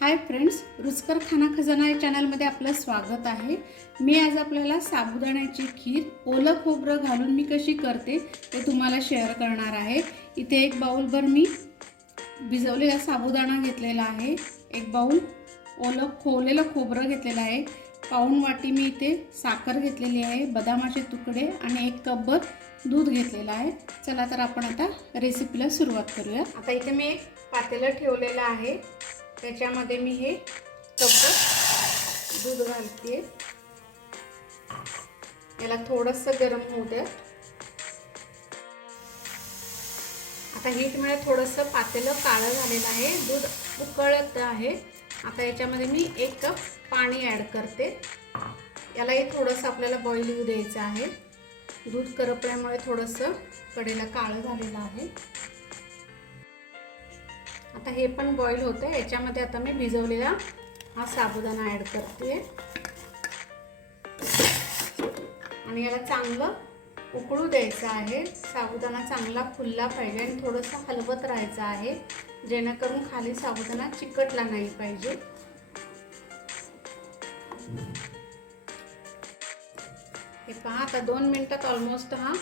Hi friends रुचकर खाना खजाना या चॅनलमध्ये आपलं स्वागत आहे. मी आज आपल्याला साबुदाण्याची खीर ओलं खोबरं घालून मी कशी करते ते तुम्हाला शेअर करणार आहे. इथे एक बाऊलभर मी भिजवलेला साबुदाणा घेतलेला आहे. एक बाऊल ओलं खोवलेलं खोबरं घेतलेलं आहे. पाऊण वाटी मी इथे साखर घेतलेली आहे बदामाचे तुकडे आणि एक कपभर दूध घेतलेलं आहे. चला तर आपण आता रेसिपीला सुरुवात करूया. आता इथे मी एक पातेलं ठेवलेलं आहे. त्याच्यामध्ये मी हे कपभर दूध घालते. याला थोडंसं गरम होऊ द्या. आता हीटमुळे थोडंसं पातेलं काळं झालेलं आहे. दूध उकळत आहे. आता याच्यामध्ये मी एक कप पाणी ॲड करते. यालाही थोडंसं आपल्याला बॉईल येऊ द्यायचं आहे. दूध करपल्यामुळे थोडंसं कडेला काळं झालेलं आहे. आता हे पण बॉईल होतं याच्यामध्ये आता मी भिजवलेला हा साबुदाणा ॲड करते. आणि याला चांगलं उकळू द्यायचं आहे. साबुदाणा चांगला फुलला पाहिजे आणि थोडंसं हलवत राहायचं आहे. जेणेकरून खाली साबुदाणा चिकटला नाही पाहिजे. हे पहा आता दोन मिनटात ऑलमोस्ट हा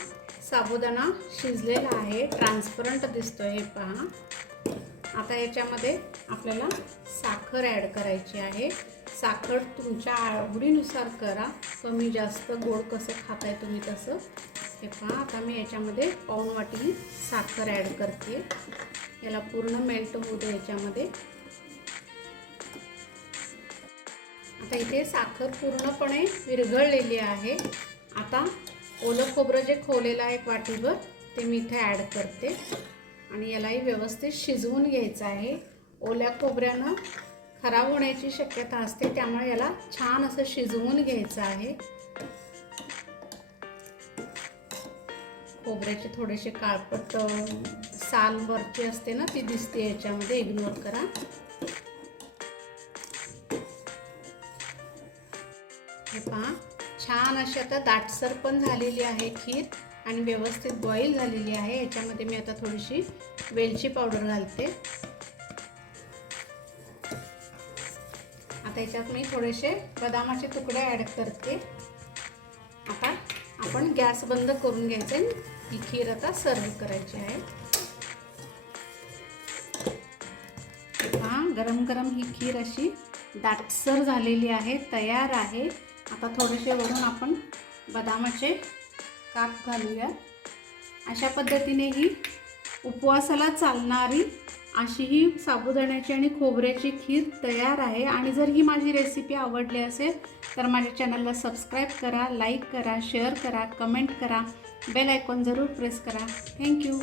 साबुदाणा शिजलेला आहे. ट्रान्सपरंट दिसतो हे पहा. आता याच्यामध्ये आपल्याला साखर ॲड करायची आहे. साखर तुमच्या आवडीनुसार करा. कमी जास्त गोड कसं खाताय तुम्ही तसं. हे पहा आता मी याच्यामध्ये पाऊण वाटी साखर ॲड करते. याला पूर्ण मेल्ट होऊ दे याच्यामध्ये. आता इथे साखर पूर्णपणे विरघळलेली आहे. आता ओलं खोबरं जे खोलेलं आहे एक वाटीभर ते मी इथे ॲड करते. आणि यालाही व्यवस्थित शिजवून घ्यायचं आहे. ओल्या खोबऱ्यानं खराब होण्याची शक्यता असते त्यामुळे याला छान असं शिजवून घ्यायचं आहे. खोबऱ्याचे थोडेसे काळपट साल वरची असते ना ती दिसते याच्यामध्ये इग्नोर करा. हे पहा छान अशी आता दाटसर पण झालेली आहे खीर. आणि व्यवस्थित बॉईल झालेली आहे. याच्यामध्ये मी आता थोडीशी वेलची पावडर घालते. आता याच्यात मी थोडेसे बदामाचे तुकडे ॲड करते. आता आपण गॅस बंद करून घ्यायचे. ही खीर आता सर्व करायची आहे. हा गरम गरम ही खीर अशी दाटसर झालेली आहे तयार आहे. आता थोडेसे वरून आपण बदामाचे काप घालूया. अशा पद्धतीने ही उपवासाला चालणारी अशी ही साबुदाण्याची आणि खोबऱ्याची खीर तयार आहे. आणि जर ही माझी रेसिपी आवडली असेल तर माझ्या चॅनलला सबस्क्राईब करा लाईक करा शेअर करा कमेंट करा. बेल आयकॉन जरूर प्रेस करा. Thank you